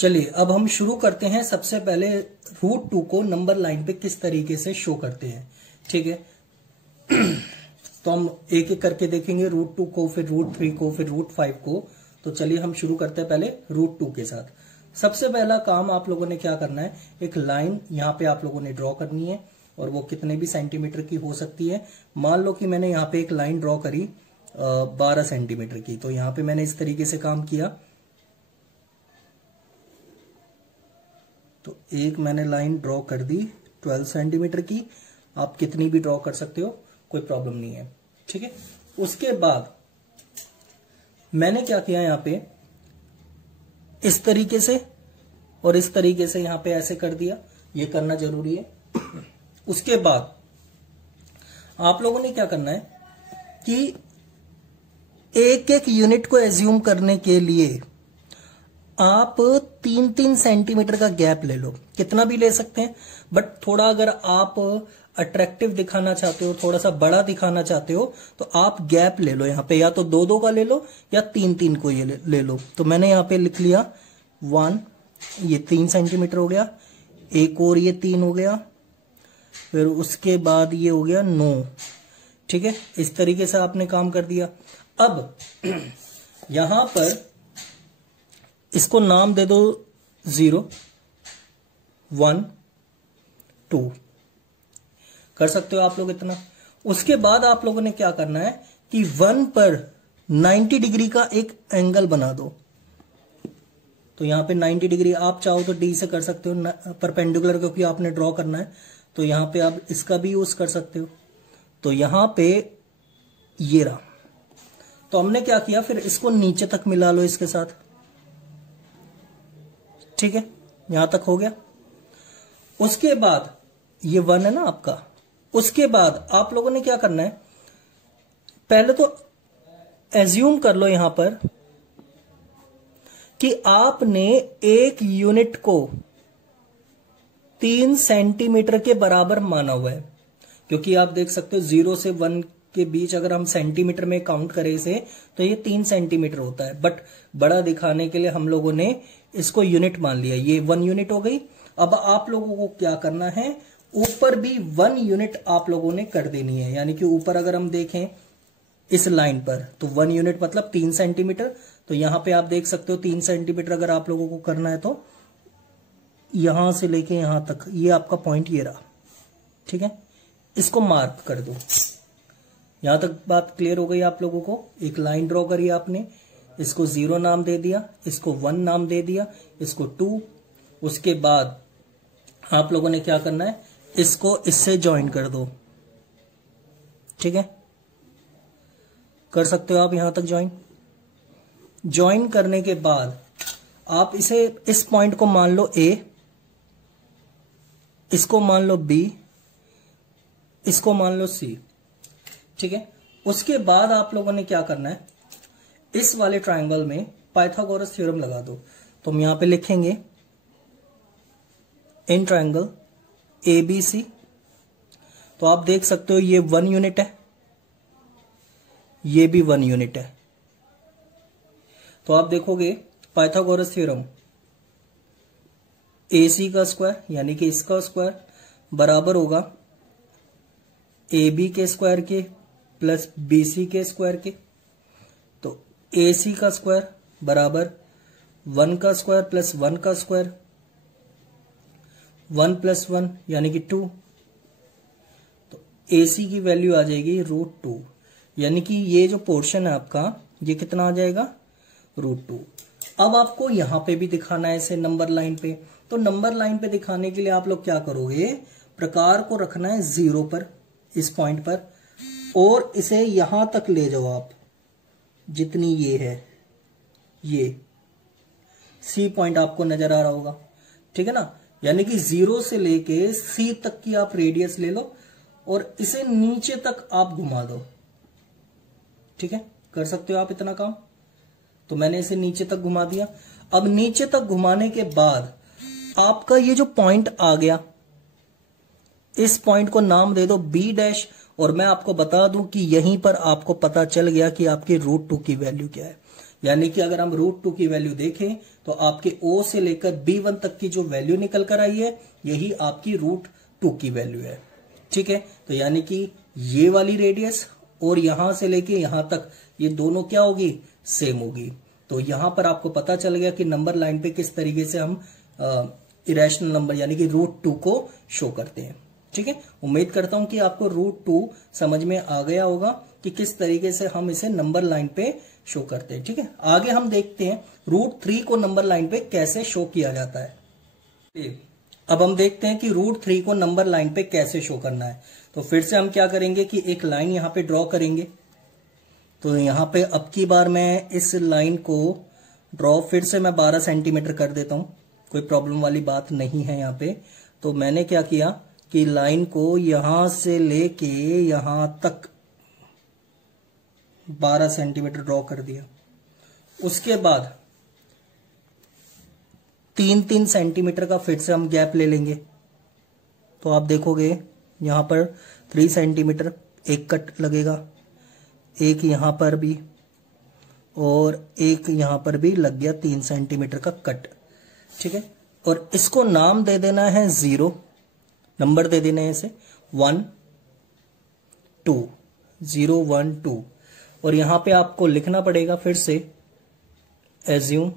चलिए अब हम शुरू करते हैं। सबसे पहले √2 को नंबर लाइन पे किस तरीके से शो करते हैं, ठीक है। तो हम एक एक करके देखेंगे √2 को, फिर √3 को, फिर √5 को। तो चलिए हम शुरू करते हैं पहले √2 के साथ। सबसे पहला काम आप लोगों ने क्या करना है, एक लाइन यहाँ पे आप लोगों ने ड्रॉ करनी है और वो कितने भी सेंटीमीटर की हो सकती है। मान लो कि मैंने यहाँ पे एक लाइन ड्रॉ करी 12 सेंटीमीटर की, तो यहाँ पे मैंने इस तरीके से काम किया। तो एक मैंने लाइन ड्रॉ कर दी 12 सेंटीमीटर की, आप कितनी भी ड्रॉ कर सकते हो, कोई प्रॉब्लम नहीं है, ठीक है। उसके बाद मैंने क्या किया, यहाँ पे इस तरीके से और इस तरीके से यहाँ पे ऐसे कर दिया, ये करना जरूरी है। उसके बाद आप लोगों ने क्या करना है कि एक एक यूनिट को एज्यूम करने के लिए आप 3-3 सेंटीमीटर का गैप ले लो, कितना भी ले सकते हैं, बट थोड़ा अगर आप अट्रैक्टिव दिखाना चाहते हो, थोड़ा सा बड़ा दिखाना चाहते हो, तो आप गैप ले लो यहाँ पे, या तो 2-2 का ले लो या 3-3 को ये ले लो। तो मैंने यहाँ पे लिख लिया 1, ये 3 सेंटीमीटर हो गया, एक और ये 3 हो गया, फिर उसके बाद ये हो गया 9, ठीक है। इस तरीके से आपने काम कर दिया। अब यहां पर इसको नाम दे दो 0, 1, 2, कर सकते हो आप लोग इतना। उसके बाद आप लोगों ने क्या करना है कि 1 पर 90 डिग्री का एक एंगल बना दो। तो यहां पे 90 डिग्री आप चाहो तो डी से कर सकते हो, परपेंडिकुलर क्योंकि आपने ड्रॉ करना है, तो यहां पे आप इसका भी यूज कर सकते हो। तो यहां पे ये रहा। तो हमने क्या किया, फिर इसको नीचे तक मिला लो इसके साथ, ठीक है, यहां तक हो गया। उसके बाद ये 1 है ना आपका। उसके बाद आप लोगों ने क्या करना है, पहले तो एज्यूम कर लो यहां पर कि आपने एक यूनिट को 3 सेंटीमीटर के बराबर माना हुआ है, क्योंकि आप देख सकते हो 0 से 1 के बीच अगर हम सेंटीमीटर में काउंट करें इसे, तो ये 3 सेंटीमीटर होता है, बट बड़ा दिखाने के लिए हम लोगों ने इसको यूनिट मान लिया। ये 1 यूनिट हो गई। अब आप लोगों को क्या करना है, ऊपर भी 1 यूनिट आप लोगों ने कर देनी है। यानी कि ऊपर अगर हम देखें इस लाइन पर, तो 1 यूनिट मतलब 3 सेंटीमीटर। तो यहां पे आप देख सकते हो 3 सेंटीमीटर अगर आप लोगों को करना है, तो यहां से लेके यहां तक ये आपका पॉइंट ये रहा, ठीक है। इसको मार्क कर दो। यहां तक बात क्लियर हो गई आप लोगों को। एक लाइन ड्रॉ करी आपने, इसको 0 नाम दे दिया, इसको 1 नाम दे दिया, इसको 2। उसके बाद आप लोगों ने क्या करना है, इसको इससे ज्वाइन कर दो, ठीक है, कर सकते हो आप यहां तक ज्वाइन करने के बाद आप इसे इस पॉइंट को मान लो A, इसको मान लो B, इसको मान लो C, ठीक है। उसके बाद आप लोगों ने क्या करना है, इस वाले ट्रायंगल में पाइथागोरस थ्योरम लगा दो। तो हम यहां पे लिखेंगे इन ट्रायंगल ABC। तो आप देख सकते हो ये 1 यूनिट है, ये भी 1 यूनिट है। तो आप देखोगे पाइथागोरस थ्योरम AC का स्क्वायर यानी कि इसका स्क्वायर बराबर होगा AB के स्क्वायर के प्लस BC के स्क्वायर के। तो AC का स्क्वायर बराबर 1 का स्क्वायर प्लस 1 का स्क्वायर, 1 प्लस 1 यानी कि 2। तो AC की वैल्यू आ जाएगी √2, यानी कि ये जो पोर्शन है आपका ये कितना आ जाएगा, √2। अब आपको यहां पे भी दिखाना है इसे नंबर लाइन पे। तो नंबर लाइन पे दिखाने के लिए आप लोग क्या करोगे, प्रकार को रखना है 0 पर, इस पॉइंट पर, और इसे यहां तक ले जाओ आप जितनी ये है, ये C पॉइंट आपको नजर आ रहा होगा, ठीक है ना। यानी कि 0 से लेके C तक की आप रेडियस ले लो और इसे नीचे तक आप घुमा दो, ठीक है, कर सकते हो आप इतना काम। तो मैंने इसे नीचे तक घुमा दिया। अब नीचे तक घुमाने के बाद आपका ये जो पॉइंट आ गया, इस पॉइंट को नाम दे दो B', और मैं आपको बता दूं कि यहीं पर आपको पता चल गया कि आपके √2 की वैल्यू क्या है। यानी कि अगर हम √2 की वैल्यू देखें तो आपके O से लेकर B1 तक की जो वैल्यू निकल कर आई है यही आपकी √2 की वैल्यू है। ठीक है, तो यानी कि ये वाली रेडियस और यहां से लेके यहां तक ये दोनों क्या होगी, सेम होगी। तो यहां पर आपको पता चल गया कि नंबर लाइन पे किस तरीके से हम इरेशनल नंबर यानी कि √2 को शो करते हैं। ठीक है, उम्मीद करता हूं कि आपको √2 समझ में आ गया होगा कि किस तरीके से हम इसे नंबर लाइन पे शो करते हैं। ठीक है, आगे हम देखते हैं √3 को नंबर लाइन पे कैसे शो किया जाता है। अब हम देखते हैं कि √3 को नंबर लाइन पे कैसे शो करना है। तो फिर से हम क्या करेंगे कि एक लाइन यहां पे ड्रॉ करेंगे। तो यहां पे अब की बार मैं इस लाइन को ड्रॉ फिर से मैं 12 सेंटीमीटर कर देता हूं, कोई प्रॉब्लम वाली बात नहीं है यहां पे। तो मैंने क्या किया कि लाइन को यहां से लेके यहां तक 12 सेंटीमीटर ड्रॉ कर दिया। उसके बाद 3-3 सेंटीमीटर का फिर से हम गैप ले लेंगे। तो आप देखोगे यहां पर 3 सेंटीमीटर एक कट लगेगा, एक यहां पर भी और एक यहां पर भी लग गया 3 सेंटीमीटर का कट। ठीक है, और इसको नाम दे देना है 0, नंबर दे देना है इसे 1 2 0 1 2। और यहां पे आपको लिखना पड़ेगा फिर से assume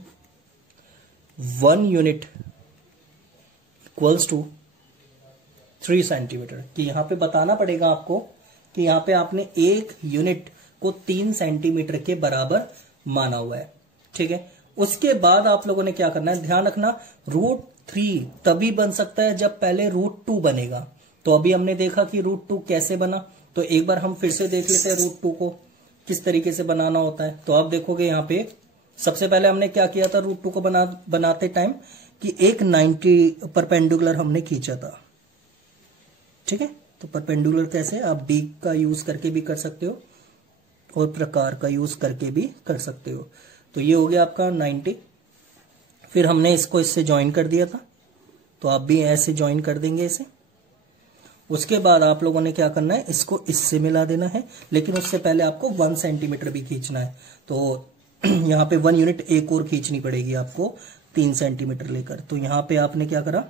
1 unit equals to 3 centimetre, कि यहां पे बताना पड़ेगा आपको कि यहां पे आपने 1 यूनिट को 3 सेंटीमीटर के बराबर माना हुआ है। ठीक है, उसके बाद आप लोगों ने क्या करना है, ध्यान रखना √3 तभी बन सकता है जब पहले √2 बनेगा। तो अभी हमने देखा कि √2 कैसे बना, तो एक बार हम फिर से देख लेते हैं √2 को किस तरीके से बनाना होता है। तो आप देखोगे यहां पे सबसे पहले हमने क्या किया था √2 को बनाते टाइम कि एक 90 परपेंडिकुलर हमने खींचा था। ठीक है, तो परपेंडिकुलर कैसे, आप B का यूज करके भी कर सकते हो और प्रकार का यूज करके भी कर सकते हो। तो ये हो गया आपका 90। फिर हमने इसको इससे ज्वाइन कर दिया था, तो आप भी ऐसे ज्वाइन कर देंगे इसे। उसके बाद आप लोगों ने क्या करना है, इसको इससे मिला देना है, लेकिन उससे पहले आपको 1 सेंटीमीटर भी खींचना है। तो यहां पे 1 यूनिट एक और खींचनी पड़ेगी आपको 3 सेंटीमीटर लेकर। तो यहां पे आपने क्या करा,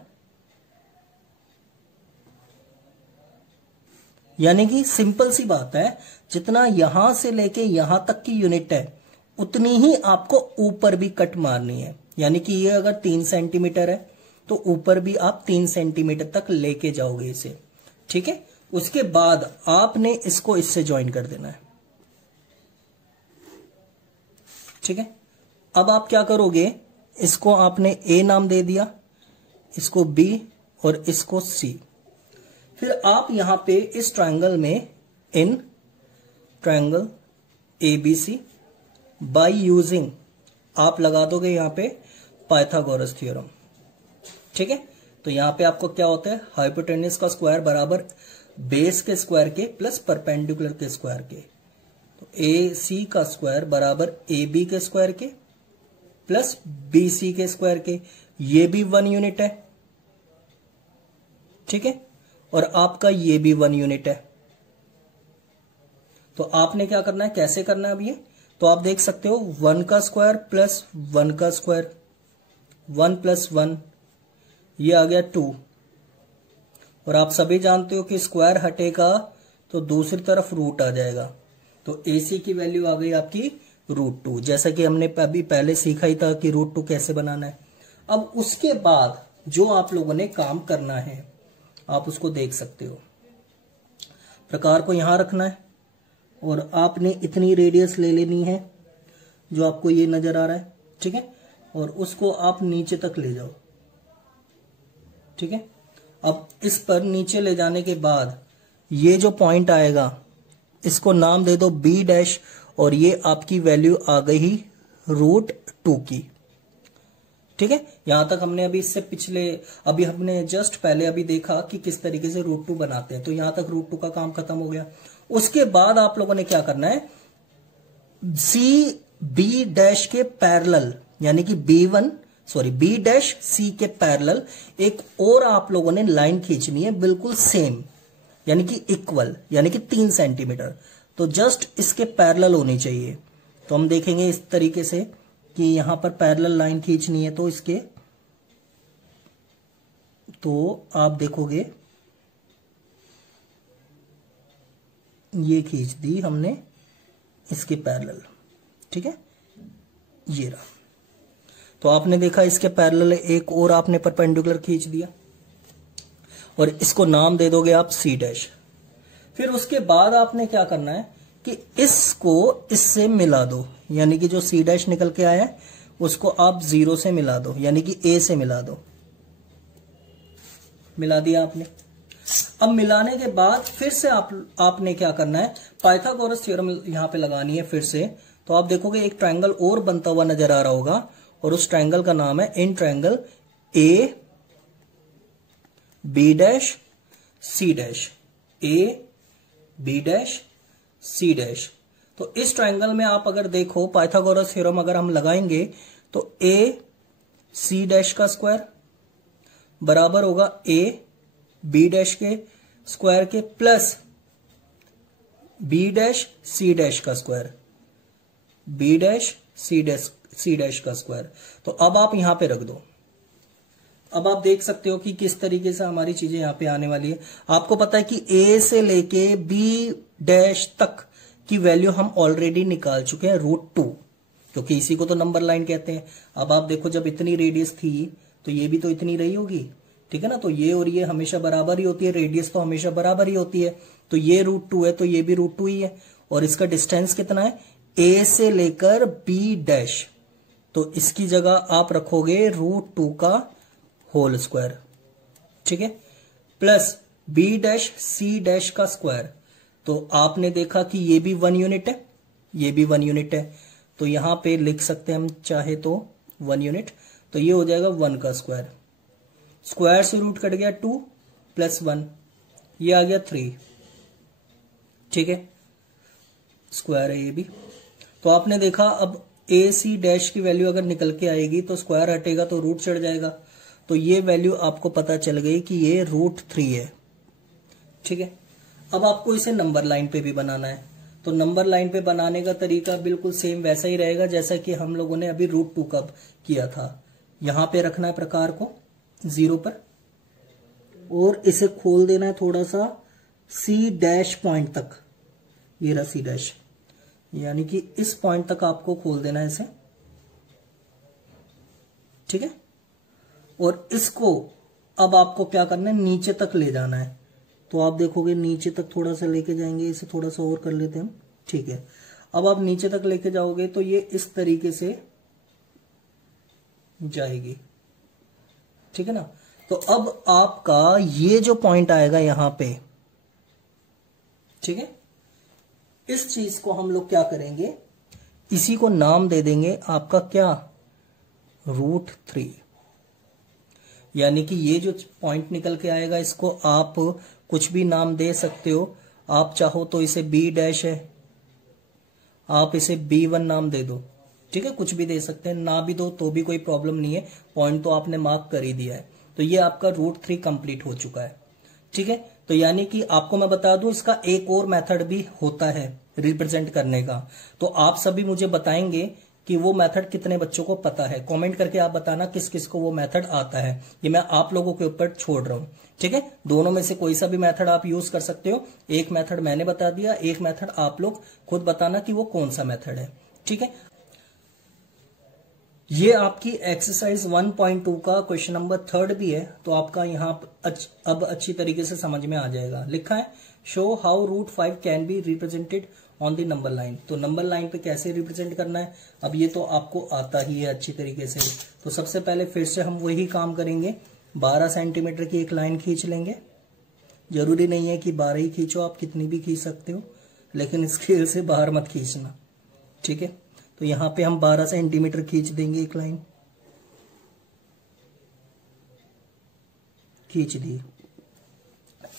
यानी कि सिंपल सी बात है, जितना यहां से लेके यहां तक की यूनिट है उतनी ही आपको ऊपर भी कट मारनी है। यानी कि ये अगर 3 सेंटीमीटर है तो ऊपर भी आप 3 सेंटीमीटर तक लेके जाओगे इसे। ठीक है, उसके बाद आपने इसको इससे ज्वाइन कर देना है। ठीक है, अब आप क्या करोगे, इसको आपने A नाम दे दिया, इसको B और इसको C। फिर आप यहां पे इस ट्रायंगल में in triangle ABC by using आप लगा दोगे यहां पे पाइथागोरस थ्योरम। ठीक है, तो यहां पे आपको क्या होता है, हाइपोटेन्यूज का स्क्वायर बराबर बेस के स्क्वायर के प्लस परपेंडिकुलर के स्क्वायर के। तो AC का स्क्वायर बराबर AB के स्क्वायर के प्लस BC के स्क्वायर के। ये भी 1 यूनिट है। ठीक है, और आपका ये भी 1 यूनिट है। तो आपने क्या करना है, कैसे करना है अब ये, तो आप देख सकते हो 1 का स्क्वायर प्लस 1 का स्क्वायर, 1 प्लस 1 ये आ गया 2। और आप सभी जानते हो कि स्क्वायर हटेगा तो दूसरी तरफ रूट आ जाएगा। तो AC की वैल्यू आ गई आपकी √2, जैसा कि हमने अभी पहले सीखा ही था कि √2 कैसे बनाना है। अब उसके बाद जो आप लोगों ने काम करना है आप उसको देख सकते हो। प्रकार को यहां रखना है और आपने इतनी रेडियस ले लेनी है जो आपको ये नजर आ रहा है। ठीक है, और उसको आप नीचे तक ले जाओ। ठीक है, अब इस पर नीचे ले जाने के बाद ये जो पॉइंट आएगा इसको नाम दे दो B' और ये आपकी वैल्यू आ गई √2 की। ठीक है, यहां तक हमने अभी इससे पिछले अभी हमने जस्ट पहले अभी देखा कि किस तरीके से √2 बनाते हैं। तो यहां तक √2 का काम खत्म हो गया। उसके बाद आप लोगों ने क्या करना है, B' के पैरेलल यानी कि B' C के पैरेलल एक और आप लोगों ने लाइन खींचनी है बिल्कुल सेम यानी कि इक्वल यानी कि 3 सेंटीमीटर। तो जस्ट इसके पैरेलल होनी चाहिए। तो हम देखेंगे इस तरीके से कि यहां पर पैरेलल लाइन खींचनी है, तो इसके तो आप देखोगे ये खींच दी हमने इसके पैरेलल, ठीक है, ये रहा। तो आपने देखा इसके पैरेलल एक और आपने परपेंडिकुलर खींच दिया और इसको नाम दे दोगे आप सी डैश। फिर उसके बाद आपने क्या करना है कि इसको इससे मिला दो, यानी कि जो सी डैश निकल के आया है उसको आप 0 से मिला दो, यानी कि ए से मिला दो। मिला दिया आपने। अब मिलाने के बाद फिर से आपने क्या करना है, पाइथागोरस थ्योरम यहां पे लगानी है फिर से। तो आप देखोगे एक ट्रायंगल और बनता हुआ नजर आ रहा होगा और उस ट्रायंगल का नाम है in triangle A B dash C dash, A B dash C dash. तो इस ट्रायंगल में आप अगर देखो पाइथागोरस थ्योरम अगर हम लगाएंगे तो ए सी डैश का स्क्वायर बराबर होगा ए बी डैश के स्क्वायर के plus B dash C dash का square, B dash C dash का स्क्वायर। तो अब आप यहां पे रख दो। अब आप देख सकते हो कि किस तरीके से हमारी चीजें यहां पे आने वाली है। आपको पता है कि ए से लेके बी डैश तक की वैल्यू हम ऑलरेडी निकाल चुके हैं √2, क्योंकि इसी को तो नंबर लाइन कहते हैं। अब आप देखो जब इतनी रेडियस थी तो ये भी तो इतनी रही होगी, ठीक है ना। तो ये और ये हमेशा बराबर ही होती है, रेडियस तो हमेशा बराबर ही होती है। तो ये √2 है तो ये भी √2 ही है। और इसका डिस्टेंस कितना है, ए से लेकर बी डैश, तो इसकी जगह आप रखोगे √2 का होल स्क्वायर, ठीक है, plus B dash C dash का स्क्वायर। तो आपने देखा कि ये भी 1 यूनिट है, ये भी 1 यूनिट है। तो यहां पे लिख सकते हैं हम चाहे तो 1 यूनिट। तो ये हो जाएगा 1 का स्क्वायर, स्क्वायर से रूट कट गया 2 प्लस 1, ये आ गया 3, ठीक है, स्क्वायर है ये भी। तो आपने देखा अब ए सी डैश की वैल्यू अगर निकल के आएगी तो स्क्वायर हटेगा तो रूट चढ़ जाएगा। तो ये वैल्यू आपको पता चल गई कि ये √3 है, ठीक है। अब आपको इसे नंबर लाइन पे भी बनाना है। तो नंबर लाइन पे बनाने का तरीका बिल्कुल सेम वैसा ही रहेगा जैसा कि हम लोगों ने अभी √2 का किया था। यहां पे रखना है प्रकार को 0 पर और इसे खोल देना है थोड़ा सा सी डैश पॉइंट तक। ये रहा सी डैश, यानी कि इस पॉइंट तक आपको खोल देना है इसे, ठीक है। और इसको अब आपको क्या करना है, नीचे तक ले जाना है। तो आप देखोगे नीचे तक थोड़ा सा लेके जाएंगे, इसे थोड़ा सा और कर लेते हैं हम, ठीक है। अब आप नीचे तक लेके जाओगे तो ये इस तरीके से जाएगी, ठीक है ना। तो अब आपका ये जो पॉइंट आएगा यहां पे, ठीक है, इस चीज को हम लोग क्या करेंगे, इसी को नाम दे देंगे आपका क्या, √3। यानी कि ये जो पॉइंट निकल के आएगा इसको आप कुछ भी नाम दे सकते हो। आप चाहो तो इसे बी डैश है, आप इसे B1 नाम दे दो, ठीक है, कुछ भी दे सकते हैं, ना भी दो तो भी कोई प्रॉब्लम नहीं है, पॉइंट तो आपने मार्क कर ही दिया है। तो ये आपका √3 कंप्लीट हो चुका है, ठीक है। तो यानी कि आपको मैं बता दूं इसका एक और मेथड भी होता है रिप्रेजेंट करने का। तो आप सभी मुझे बताएंगे कि वो मेथड कितने बच्चों को पता है। कमेंट करके आप बताना किस किस को वो मेथड आता है। ये मैं आप लोगों के ऊपर छोड़ रहा हूं, ठीक है। दोनों में से कोई सा भी मेथड आप यूज कर सकते हो। एक मेथड मैंने बता दिया, एक मेथड आप लोग खुद बताना कि वो कौन सा मेथड है, ठीक है। ये आपकी एक्सरसाइज 1.2 का क्वेश्चन नंबर 3 भी है। तो आपका यहाँ अब अच्छी तरीके से समझ में आ जाएगा। लिखा है show how √5 can be represented on the number line. तो नंबर लाइन पे कैसे रिप्रेजेंट करना है, अब ये तो आपको आता ही है अच्छी तरीके से। तो सबसे पहले फिर से हम वही काम करेंगे, 12 सेंटीमीटर की एक लाइन खींच लेंगे। जरूरी नहीं है कि 12 ही खींचो, आप कितनी भी खींच सकते हो, लेकिन स्केल से बाहर मत खींचना, ठीक है। तो यहां पे हम 12 सेंटीमीटर खींच देंगे एक लाइन, खींच दी,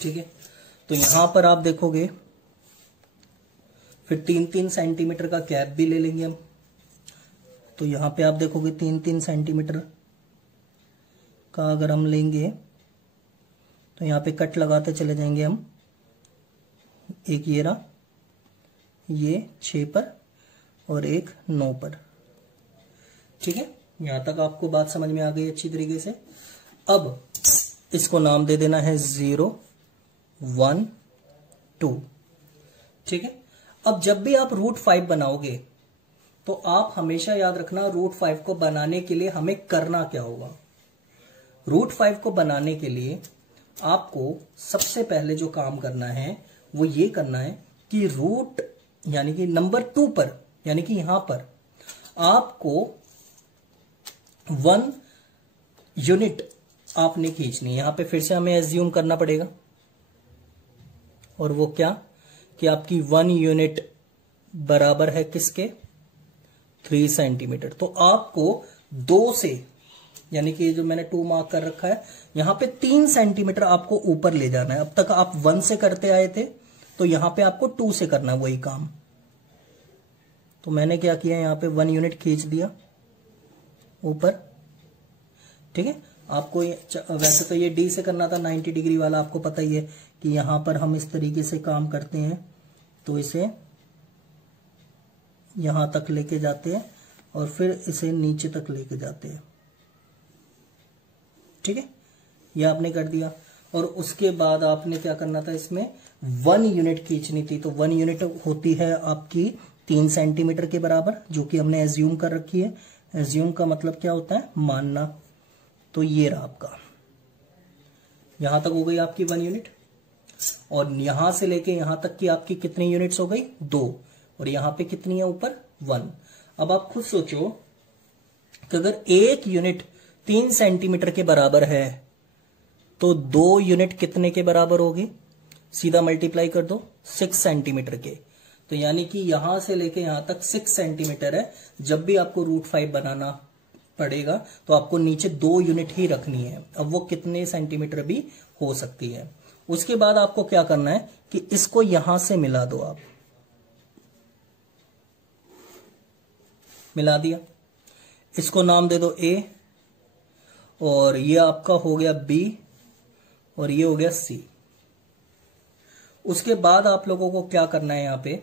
ठीक है। तो यहां पर आप देखोगे फिर 3-3 सेंटीमीटर का गैप भी ले लेंगे हम। तो यहां पे आप देखोगे 3-3 सेंटीमीटर का अगर हम लेंगे तो यहां पे कट लगाते चले जाएंगे हम। एक ये रहा, ये 6 पर और एक 9 पर। ठीक है, यहां तक आपको बात समझ में आ गई अच्छी तरीके से। अब इसको नाम दे देना है 0, 1, 2। ठीक है, अब जब भी आप √5 बनाओगे तो आप हमेशा याद रखना √5 को बनाने के लिए हमें करना क्या होगा। √5 को बनाने के लिए आपको सबसे पहले जो काम करना है वो ये करना है कि रूट यानी कि नंबर 2 पर, यानी कि यहां पर आपको 1 यूनिट आपने खींचनी है। यहां पे फिर से हमें एज्यूम करना पड़ेगा, और वो क्या कि आपकी 1 यूनिट बराबर है किसके, 3 सेंटीमीटर। तो आपको 2 से, यानी कि जो मैंने 2 मार्क कर रखा है, यहां पे 3 सेंटीमीटर आपको ऊपर ले जाना है। अब तक आप 1 से करते आए थे, तो यहां पे आपको 2 से करना है वही काम। तो मैंने क्या किया, यहां पे 1 यूनिट खींच दिया ऊपर। ठीक है, आपको वैसे तो ये डी से करना था 90 डिग्री वाला, आपको पता ही है कि यहां पर हम इस तरीके से काम करते हैं, तो इसे यहां तक लेके जाते हैं और फिर इसे नीचे तक लेके जाते हैं। ठीक है, यह आपने कर दिया। और उसके बाद आपने क्या करना था, इसमें 1 यूनिट खींचनी थी। तो 1 यूनिट होती है आपकी 3 सेंटीमीटर के बराबर, जो कि हमने एज्यूम कर रखी है। एज्यूम का मतलब क्या होता है, मानना। तो ये रहा आपका, यहां तक हो गई आपकी 1 यूनिट, और यहां से लेके यहां तक की आपकी कितनी यूनिट्स हो गई, 2, और यहां पे कितनी है ऊपर, 1। अब आप खुद सोचो कि अगर 1 यूनिट 3 सेंटीमीटर के बराबर है तो 2 यूनिट कितने के बराबर होगी, सीधा मल्टीप्लाई कर दो 6 सेंटीमीटर के। तो यानी कि यहां से लेके यहां तक 6 सेंटीमीटर है। जब भी आपको √5 बनाना पड़ेगा तो आपको नीचे 2 यूनिट ही रखनी है। अब वो कितने सेंटीमीटर भी हो सकती है। उसके बाद आपको क्या करना है कि इसको यहां से मिला दो। आप मिला दिया, इसको नाम दे दो A, और ये आपका हो गया B, और ये हो गया C। उसके बाद आप लोगों को क्या करना है, यहां पे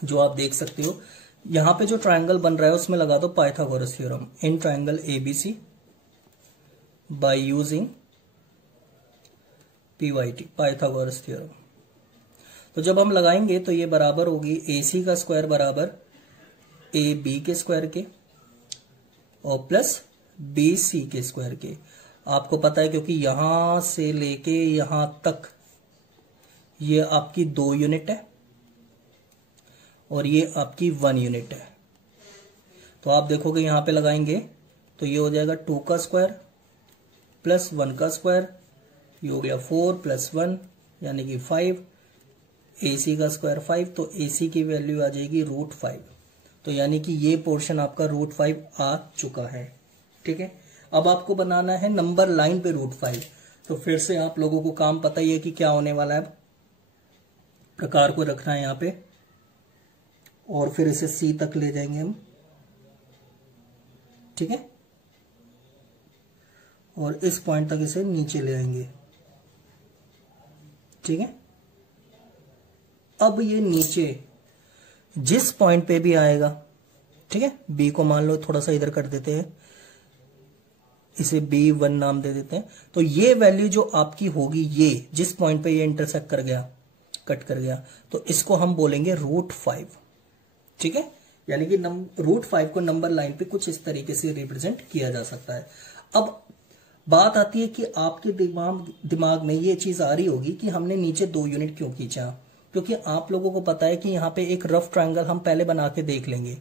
जो आप देख सकते हो, यहां पे जो ट्रायंगल बन रहा है उसमें लगा दो Pythagoras theorem in triangle ABC by using PYT, Pythagoras theorem. तो जब हम लगाएंगे तो ये बराबर होगी AC का स्क्वायर बराबर AB के स्क्वायर के और प्लस BC के स्क्वायर के। आपको पता है क्योंकि यहां से लेके यहां तक ये आपकी 2 यूनिट है और ये आपकी 1 यूनिट है। तो आप देखोगे यहां पे लगाएंगे तो ये हो जाएगा 2 का स्क्वायर प्लस 1 का स्क्वायर, ये हो गया 4 प्लस 1 यानी कि 5, AC का स्क्वायर 5, तो AC की वैल्यू आ जाएगी √5। तो यानी कि ये पोर्शन आपका √5 आ चुका है। ठीक है, अब आपको बनाना है नंबर लाइन पे √5। तो फिर से आप लोगों को काम पता ही है कि क्या होने वाला है। प्रकार को रखना है यहां पे और फिर इसे C तक ले जाएंगे हम। ठीक है, और इस पॉइंट तक इसे नीचे ले आएंगे। ठीक है, अब ये नीचे जिस पॉइंट पे भी आएगा, ठीक है, B को मान लो थोड़ा सा इधर कर देते हैं, इसे B1 नाम दे देते हैं। तो ये वैल्यू जो आपकी होगी, ये जिस पॉइंट पे ये इंटरसेक्ट कर गया, कट कर गया, तो इसको हम बोलेंगे √5। ठीक है, यानी कि √5 को नंबर लाइन पे कुछ इस तरीके से रिप्रेजेंट किया जा सकता है। अब बात आती है कि आपके दिमाग में ये चीज आ रही होगी कि हमने नीचे 2 यूनिट क्यों खींचा, क्योंकि आप लोगों को पता है कि यहाँ पे एक रफ ट्रायंगल हम पहले बना के देख लेंगे।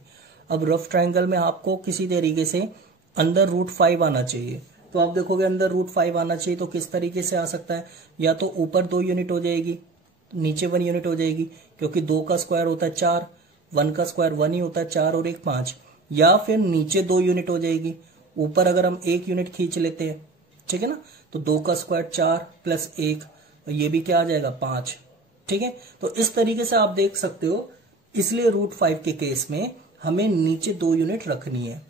अब रफ ट्रायंगल में आपको किसी तरीके से अंदर √5 आना चाहिए। तो आप देखोगे अंदर √5 आना चाहिए, तो किस तरीके से आ सकता है, या तो ऊपर 2 यूनिट हो जाएगी, नीचे 1 यूनिट हो जाएगी, क्योंकि 2 का स्क्वायर होता है 4, 1 का स्क्वायर 1 ही होता है, 4 और 1 5, या फिर नीचे 2 यूनिट हो जाएगी, ऊपर अगर हम 1 यूनिट खींच लेते हैं, ठीक है ना, तो 2 का स्क्वायर 4 प्लस 1, और ये भी क्या आ जाएगा 5। ठीक है, तो इस तरीके से आप देख सकते हो। इसलिए √5 के केस में हमें नीचे 2 यूनिट रखनी है।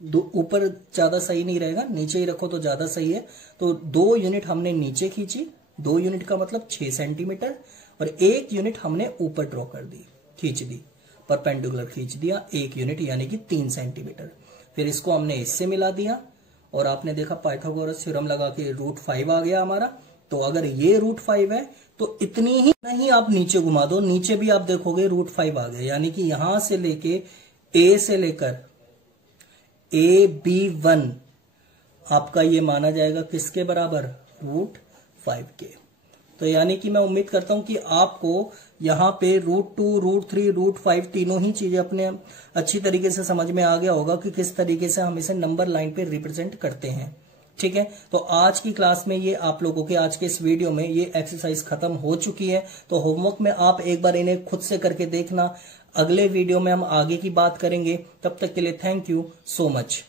ऊपर ज्यादा सही नहीं रहेगा, नीचे ही रखो तो ज्यादा सही है। तो 2 यूनिट हमने नीचे खींची, 2 यूनिट का मतलब 6 सेंटीमीटर, और 1 यूनिट हमने ऊपर ड्रॉ कर दी, खींच दी। परपेंडिकुलर खींच दिया 1 यूनिट यानी कि 3 सेंटीमीटर। फिर इसको हमने इससे मिला दिया और आपने देखा पाइथागोरस थ्योरम लगा के √5 आ गया हमारा। तो अगर ये √5 है तो इतनी ही नहीं, आप नीचे घुमा दो, नीचे भी आप देखोगे √5 आ गया, यानी कि यहां से लेके ए से लेकर AB1 आपका ये माना जाएगा किसके बराबर, √5 के। तो यानी कि मैं उम्मीद करता हूं कि आपको यहां पे √2, √3, √5 तीनों ही चीजें अपने अच्छी तरीके से समझ में आ गया होगा कि किस तरीके से हम इसे नंबर लाइन पे रिप्रेजेंट करते हैं। ठीक है, तो आज की क्लास में ये आप लोगों के आज के इस वीडियो में ये एक्सरसाइज खत्म हो चुकी है। तो होमवर्क में आप एक बार इन्हें खुद से करके देखना। अगले वीडियो में हम आगे की बात करेंगे। तब तक के लिए थैंक यू सो मच।